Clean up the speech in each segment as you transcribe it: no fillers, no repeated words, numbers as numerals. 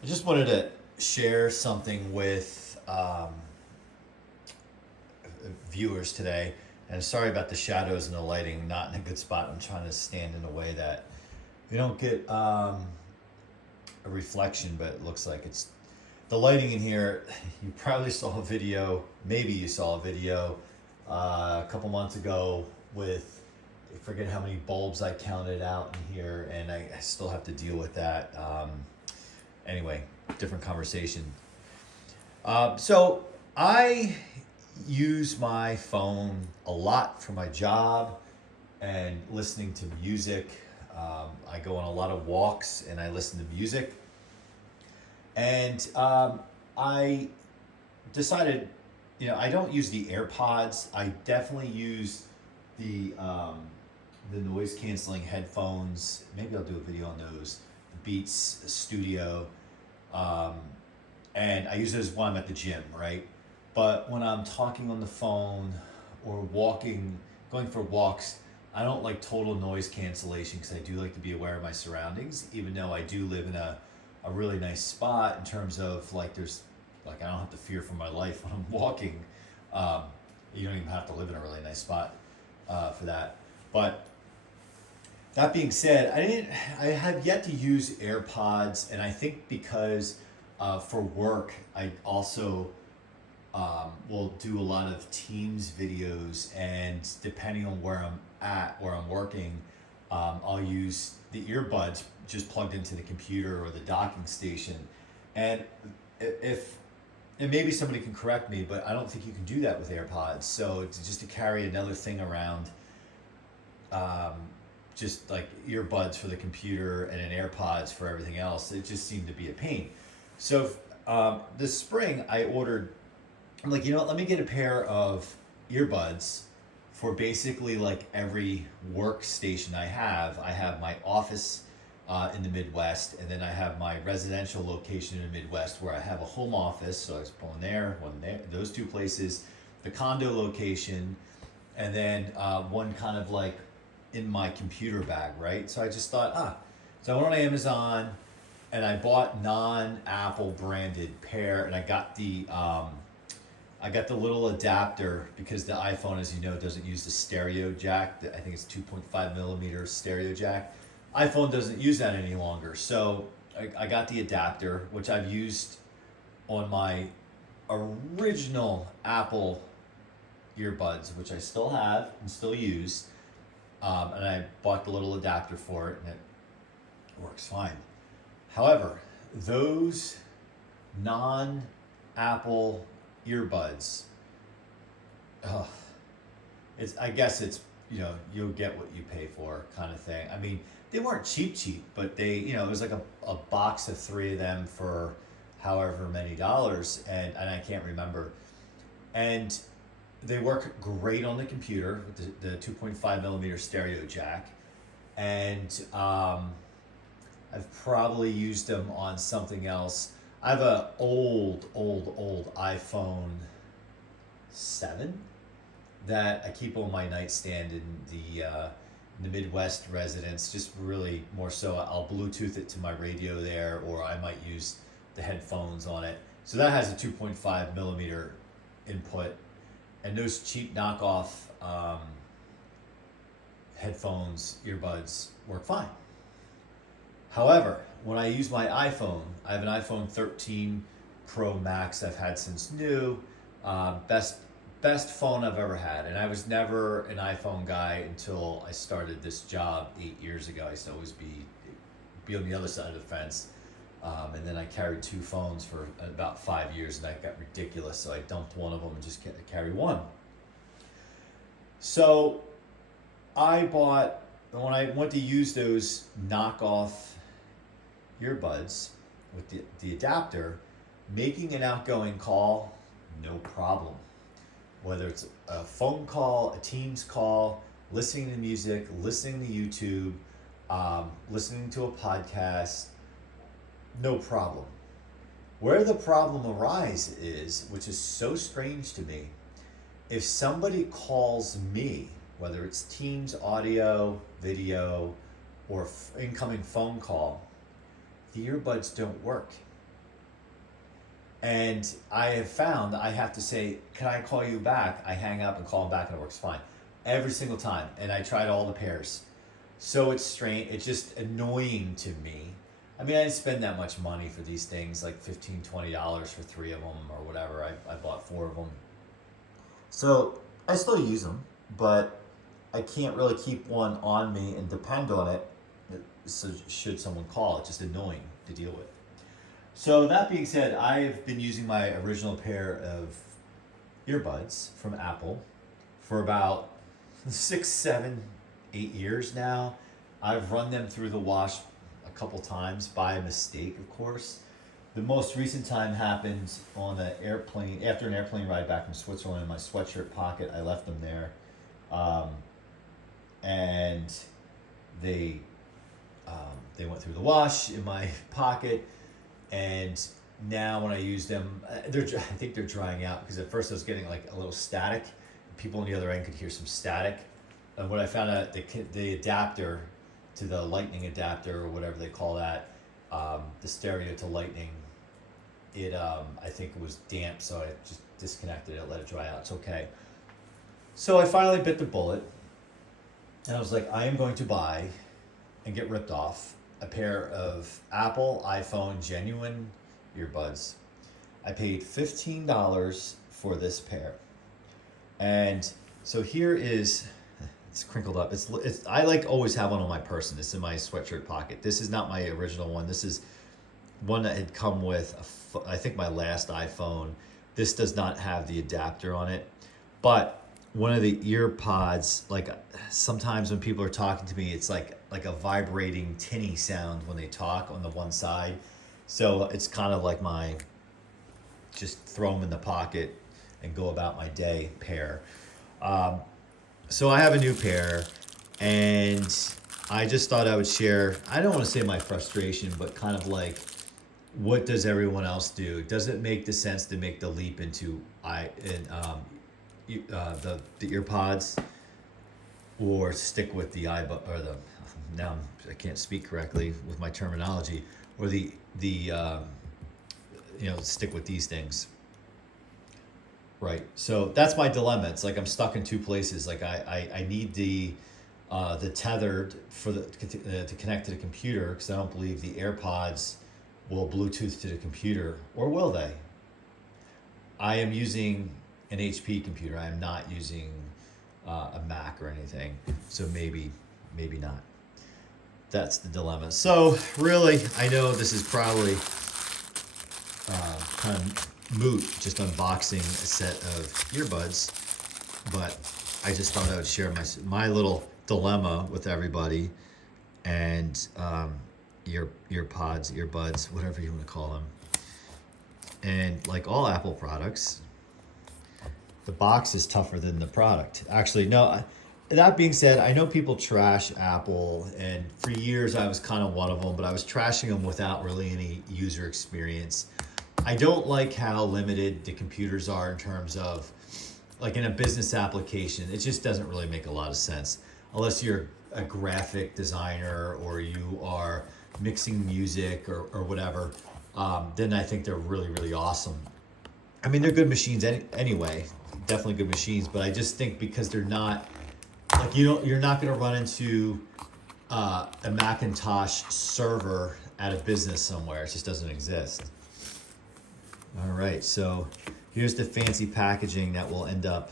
I just wanted to share something with viewers today. And sorry about the shadows and the lighting, not in a good spot. I'm trying to stand in a way that we don't get a reflection, but it looks like it's the lighting in here. You probably saw a video, maybe you saw a video a couple months ago with, I forget how many bulbs I counted out in here, and I still have to deal with that. Anyway, different conversation. So I use my phone a lot for my job and listening to music. I go on a lot of walks and I listen to music. And I decided, I don't use the AirPods. I definitely use the noise canceling headphones. Maybe I'll do a video on those. The Beats Studio. And I use those when I'm at the gym, right? But when I'm talking on the phone or walking, going for walks, I don't like total noise cancellation because I do like to be aware of my surroundings, even though I do live in a really nice spot in terms of I don't have to fear for my life when I'm walking. You don't even have to live in a really nice spot for that. But that being said, I have yet to use AirPods, and I think because for work, I also will do a lot of Teams videos, and depending on where I'm at, where I'm working, I'll use the earbuds just plugged into the computer or the docking station. And if and maybe somebody can correct me, but I don't think you can do that with AirPods. So just to carry another thing around, just like earbuds for the computer and an AirPods for everything else, it just seemed to be a pain. So this spring I ordered, I'm like, let me get a pair of earbuds for basically like every workstation I have. I have my office in the Midwest, and then I have my residential location in the Midwest where I have a home office. So I was one there, those two places, the condo location, and then one kind of like in my computer bag, right? So I just thought, so I went on Amazon and I bought non-Apple branded pair, and I got the little adapter because the iPhone, as you know, doesn't use the stereo jack. I think it's 2.5 millimeter stereo jack. iPhone doesn't use that any longer. So I got the adapter, which I've used on my original Apple earbuds, which I still have and still use. And I bought the little adapter for it, and it works fine. However, those non-Apple earbuds, I guess it's, you'll get what you pay for kind of thing. I mean, they weren't cheap, but they, it was like a box of 3 of them for however many dollars, and I can't remember. And they work great on the computer with the 2.5 millimeter stereo jack. And I've probably used them on something else. I have a old iPhone 7 that I keep on my nightstand in the Midwest residence. Just really more so, I'll Bluetooth it to my radio there, or I might use the headphones on it. So that has a 2.5 millimeter input, and those cheap knockoff headphones, earbuds work fine. However, when I use my iPhone, I have an iPhone 13 Pro Max I've had since new. Best phone I've ever had. And I was never an iPhone guy until I started this job 8 years ago. I used to always be on the other side of the fence. And then I carried 2 phones for about 5 years, and that got ridiculous. So I dumped one of them and just carried one. So when I went to use those knockoff earbuds with the adapter, making an outgoing call, no problem. Whether it's a phone call, a Teams call, listening to music, listening to YouTube, listening to a podcast, no problem. Where the problem arises is, which is so strange to me, if somebody calls me, whether it's Teams audio, video, or incoming phone call, the earbuds don't work. And I have found I have to say, can I call you back? I hang up and call them back and it works fine. Every single time. And I tried all the pairs. So it's strange. It's just annoying to me. I mean, I didn't spend that much money for these things, like $15, $20 for 3 of them or whatever. I bought 4 of them. So I still use them, but I can't really keep one on me and depend on it. So should someone call, it's just annoying to deal with. So that being said, I've been using my original pair of earbuds from Apple for about 6, 7, 8 years now. I've run them through the wash a couple times by mistake, of course. The most recent time happened on an airplane, after an airplane ride back from Switzerland. In my sweatshirt pocket, I left them there. And they went through the wash in my pocket. And now when I use them, I think they're drying out, because at first I was getting like a little static. People on the other end could hear some static. And when I found out the adapter to the lightning adapter or whatever they call that, the stereo to lightning, I think it was damp, so I just disconnected it, let it dry out. It's okay. So I finally bit the bullet, and I was like, I am going to buy and get ripped off a pair of Apple iPhone genuine earbuds. I paid $15 for this pair. And so here is, it's crinkled up. It's I like always have one on my person. It's in my sweatshirt pocket. This is not my original one. This is one that had come with, I think, my last iPhone. This does not have the adapter on it. But one of the EarPods, like sometimes when people are talking to me, it's like a vibrating tinny sound when they talk on the one side. So it's kind of like my just throw them in the pocket and go about my day pair. So I have a new pair, and I just thought I would share, I don't want to say my frustration, but kind of like, what does everyone else do? Does it make the sense to make the leap into the EarPods, or stick with the now I can't speak correctly with my terminology, or stick with these things, right? So that's my dilemma. It's like I'm stuck in two places. Like I need the tethered for to connect to the computer, because I don't believe the AirPods will Bluetooth to the computer, or will they? I am using an HP computer. I am not using a Mac or anything, so maybe not. That's the dilemma. So really, I know this is probably kind of moot, just unboxing a set of earbuds, but I just thought I would share my little dilemma with everybody, and earbuds, whatever you want to call them. And like all Apple products, the box is tougher than the product. Actually, no. That being said, I know people trash Apple, and for years I was kind of one of them, but I was trashing them without really any user experience. I don't like how limited the computers are in terms of, like in a business application, it just doesn't really make a lot of sense. Unless you're a graphic designer or you are mixing music or whatever, then I think they're really, really awesome. I mean, they're good machines anyway, definitely good machines, but I just think because they're not, like, you're not going to run into a Macintosh server at a business somewhere. It just doesn't exist. All right, so here's the fancy packaging that will end up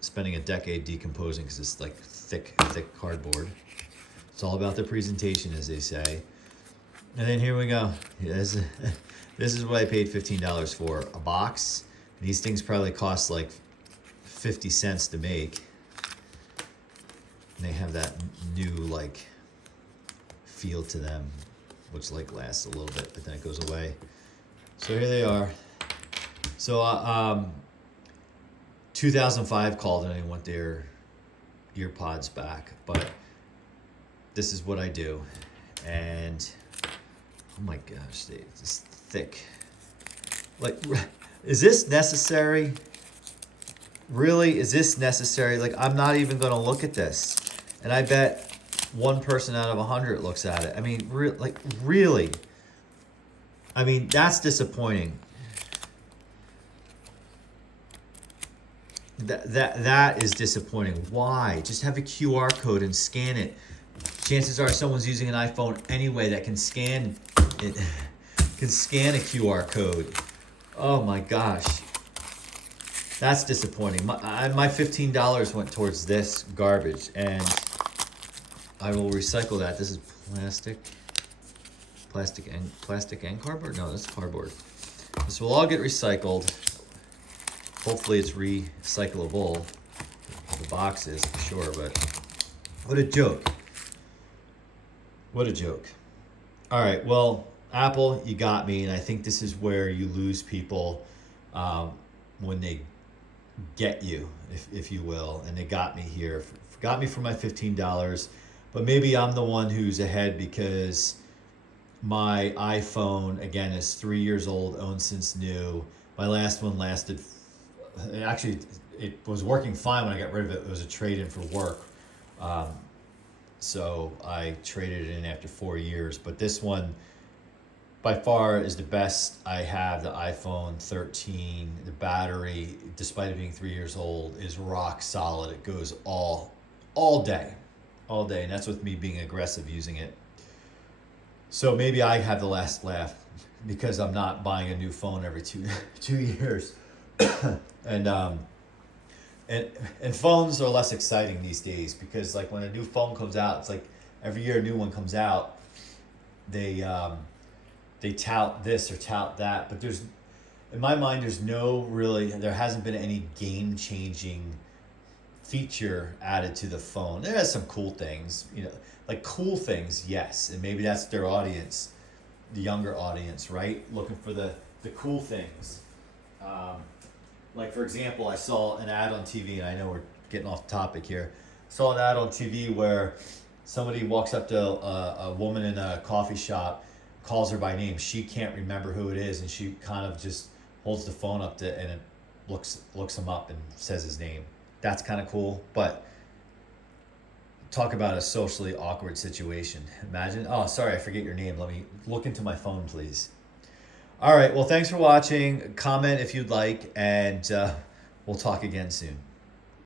spending a decade decomposing, because it's like thick cardboard. It's all about the presentation, as they say. And then here we go. This is what I paid $15 for. A box. These things probably cost like 50 cents to make. And they have that new like feel to them, which like lasts a little bit, but then it goes away. So here they are. So 2005 called and they want their EarPods back, but this is what I do. And oh my gosh, it's thick. Like, is this necessary? Really, is this necessary? Like, I'm not even gonna look at this. And I bet one person out of 100 looks at it. I mean, really? I mean, that's disappointing. That is disappointing. Why? Just have a QR code and scan it. Chances are someone's using an iPhone anyway that can scan it, can scan a QR code. Oh my gosh. That's disappointing. My $15 went towards this garbage, and I will recycle that. This is plastic and cardboard? No, that's cardboard. This will all get recycled. Hopefully it's recyclable. The box is for sure, but what a joke. What a joke. All right, well, Apple, you got me, and I think this is where you lose people when they get you, if you will, and they got me here. Got me for my $15, but maybe I'm the one who's ahead because my iPhone, again, is 3 years old, owned since new. My last one lasted, actually, it was working fine when I got rid of it. It was a trade-in for work. So I traded it in after 4 years, but this one by far is the best I have. The iPhone 13, the battery, despite it being 3 years old, is rock solid. It goes all day, and that's with me being aggressive using it. So maybe I have the last laugh because I'm not buying a new phone every two years, and phones are less exciting these days because like when a new phone comes out, it's like every year a new one comes out. They tout this or tout that, but in my mind, there hasn't been any game-changing feature added to the phone. There are some cool things, like cool things, yes, and maybe that's their audience, the younger audience, right? Looking for the cool things. Like for example, I saw an ad on TV, and I know we're getting off topic here. Saw an ad on TV where somebody walks up to a woman in a coffee shop, calls her by name. She can't remember who it is, and she kind of just holds the phone up and it looks him up and says his name. That's kind of cool, but talk about a socially awkward situation. Imagine, oh, sorry, I forget your name. Let me look into my phone, please. All right, well, thanks for watching. Comment if you'd like, and we'll talk again soon.